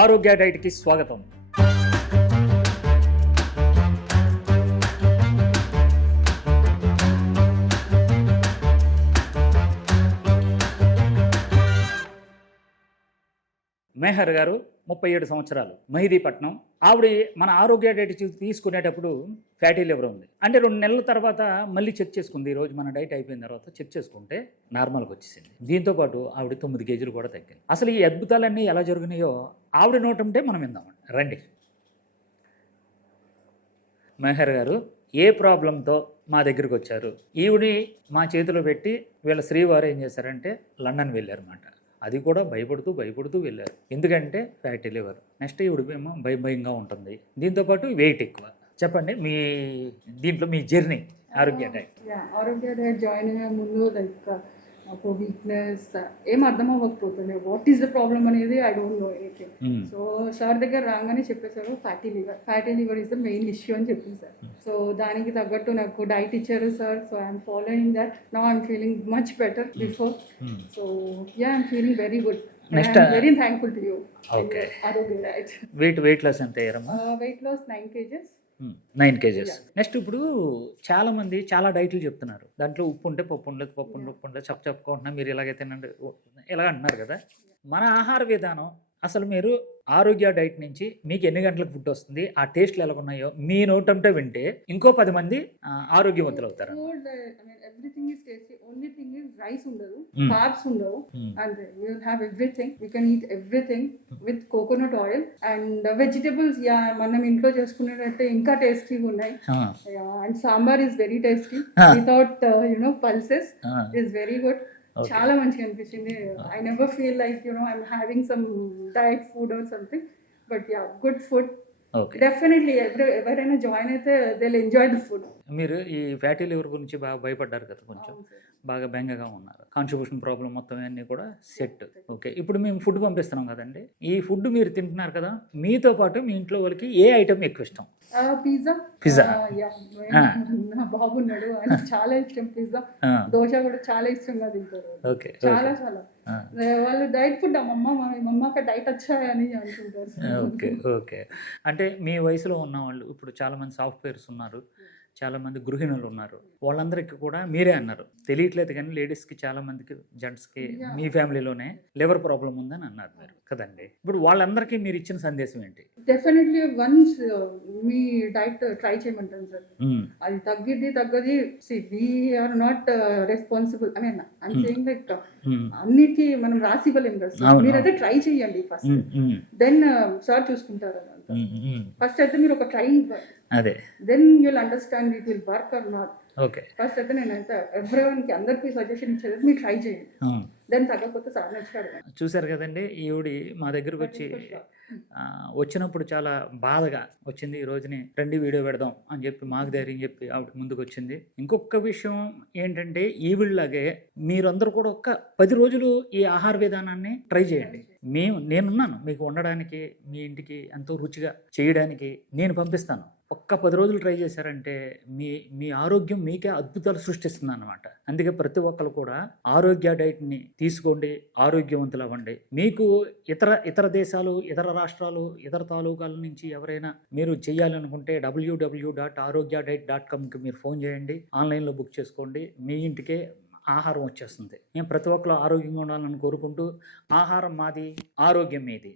ఆరోగ్య డైట్కి స్వాగతం. మేహర్ గారు 37 సంవత్సరాలు, మెహదీపట్నం. ఆవిడ మన ఆరోగ్య డైట్ తీసుకునేటప్పుడు ఫ్యాటీ లివర్ ఉంది అంటే 2 నెలల తర్వాత మళ్ళీ చెక్ చేసుకుంది. ఈరోజు మన డైట్ అయిపోయిన తర్వాత చెక్ చేసుకుంటే నార్మల్గా వచ్చేసింది. దీంతోపాటు ఆవిడ 9 కేజీలు కూడా తగ్గింది. అసలు ఈ అద్భుతాలన్నీ ఎలా జరిగినాయో ఆవిడ నోటంటే మనం విందామండి. రండి. మేహర్ గారు ఏ ప్రాబ్లంతో మా దగ్గరికి వచ్చారు? ఈవిని మా చేతిలో పెట్టి వీళ్ళ శ్రీవారు ఏం చేశారంటే లండన్ వెళ్ళారన్నమాట. అది కూడా భయపడుతూ వెళ్ళారు. ఎందుకంటే ఫ్యాటీ లివర్. నెక్స్ట్ ఈవిడేమో భయంగా ఉంటుంది. దీంతోపాటు వెయిట్ ఎక్కువ. చెప్పండి మీ దీంట్లో మీ journey Arogya diet. Arogya diet join అయ్యే ముందు నాకు వీక్నెస్ ఏం అర్థం అవ్వకపోతుండే. వాట్ ఈస్ ద ప్రాబ్లమ్ అనేది I don't know anything. So sir దగ్గర రాగానే చెప్పేశారు fatty liver is the main issue అని చెప్పేశారు. సో దానికి తగ్గట్టు నాకు డైట్ ఇచ్చారు sir. So I'm following that. Now I'm feeling much better before. So I'm feeling very good. Very thankful to you. Arogya diet. Weight loss ఎంత అయ్యారమ్మా? Weight loss 9 kgs. 9 kgs. Next ఇప్పుడు చాలా మంది చాలా డైట్లు చెప్తున్నారు. దాంట్లో ఉప్పు ఉంటే పప్పు ఉండలేదు, పప్పు ఉండలేదు, చెప్పుకుంటున్నా మీరు ఇలాగే తినండి ఇలా అంటున్నారు కదా. మన ఆహార విధానం అసలు మీరు ఆరోగ్య డైట్ నుంచి మీకు ఎన్ని గంటలకు ఫుడ్ వస్తుంది, ఆ టేస్ట్లు ఎలా ఉన్నాయో మీ నోటంటే వింటే ఇంకో 10 మంది ఆరోగ్యవంతులు అవుతారు. Everything is tasty. Only thing is rice ఉండదు, carbs ఉండవు, and you will have everything. You can eat everything with coconut oil and vegetables. మనం ఇంట్లో చేసుకునేటట్టే ఇంకా టేస్టీగా ఉన్నాయి. And sambar is very tasty without pulses. Is very good. చాలా మంచిగా అనిపించింది. I never feel like I'm having some diet food or something, but good food. Definitely ఎవరైనా join అయితే they will enjoy the food. మీరు ఈ fatty liver గురించి బాగా భయపడ్డారు కదా, కొంచెం బాగా బెంగగా ఉన్నారు. కాన్స్టిట్యూషన్ ప్రాబ్లం మొత్తం అన్నీ కూడా సెట్. ఓకే, ఇప్పుడు మేము ఫుడ్ పంపిస్తున్నాం కదండి. ఈ ఫుడ్ మీరు తింటున్నారు కదా, మీతో పాటు మీ ఇంట్లో వాళ్ళకి ఏ ఐటమ్ ఎక్కువ ఇష్టం? పిజ్జా. నా బాబు ఉన్నాడు, ఆయన చాలా ఇష్టం పిజ్జా. దోశ కూడా చాలా ఇష్టంగా తింటారు. ఓకే, చాలా వాళ్ళు డైట్ ఫుడ్ మమ్మకి డైట్ వచ్చాయని అనుకుంటారు. ఓకే. అంటే మీ వయసులో ఉన్న వాళ్ళు ఇప్పుడు చాలా మంది సాఫ్ట్వేర్స్ ఉన్నారు, చాలా మంది గృహిణులు ఉన్నారు. వాళ్ళందరికీ కూడా మీరే అన్నారు, తెలియట్లేదు కానీ లేడీస్కి చాలా మందికి, జెంట్స్కి మీ ఫ్యామిలీలోనే లివర్ ప్రాబ్లం ఉందని అన్నారు మీరు కదండి. ఇప్పుడు వాళ్ళందరికీ మీరు ఇచ్చిన సందేశం ఏంటి? డెఫినెట్లీ వన్స్ మీ డైట్ ట్రై చేయమంటాను సార్. అది తగ్గది we're not responsible. I mean I'm saying like అన్నిటికీ మనం రాసి ఇవ్వలేం కదా సార్. మీరైతే ట్రై చేయండి ఫస్ట్, దెన్ సార్ చూసుకుంటారు. ఫస్ట్ అయితే మీరు ఒక ట్రై ఇవ్వాలి, అదే then you will understand it will work or not. Okay, first అయితే నేనైతే ఎవ్రీవన్కి అందరికీ సజెషన్ ఇచ్చేది మీరు ట్రై చేయండి, దెన్ తగ్గకపోతే సార్ నచ్చాడు. చూసారు కదండి, ఈవిడి మా దగ్గరకు వచ్చి వచ్చినప్పుడు చాలా బాధగా వచ్చింది. ఈ రోజుని రండి వీడియో పెడదాం అని చెప్పి మాకు ధైర్యం చెప్పి ఆవిడ ముందుకు వచ్చింది. ఇంకొక విషయం ఏంటంటే ఈవిడలాగే మీరందరూ కూడా ఒక్క 10 రోజులు ఈ ఆహార విధానాన్ని ట్రై చేయండి. నేనున్నాను మీకు వండడానికి, మీ ఇంటికి ఎంతో రుచిగా చేయడానికి నేను పంపిస్తాను. ఒక్క 10 రోజులు ట్రై చేశారంటే మీ ఆరోగ్యం మీకే అద్భుతాలు సృష్టిస్తుంది అన్నమాట. అందుకే ప్రతి ఒక్కరు కూడా ఆరోగ్య డైట్ని తీసుకోండి, ఆరోగ్యవంతులు అవ్వండి. మీకు ఇతర దేశాలు, ఇతర రాష్ట్రాలు, ఇతర తాలూకాల నుంచి ఎవరైనా మీరు చేయాలనుకుంటే www.arogyadiet.comకి మీరు ఫోన్ చేయండి, ఆన్లైన్లో బుక్ చేసుకోండి, మీ ఇంటికే ఆహారం వచ్చేస్తుంది. మేము ప్రతి ఒక్కరు ఆరోగ్యంగా ఉండాలని కోరుకుంటూ, ఆహారం మాది, ఆరోగ్యం మీది.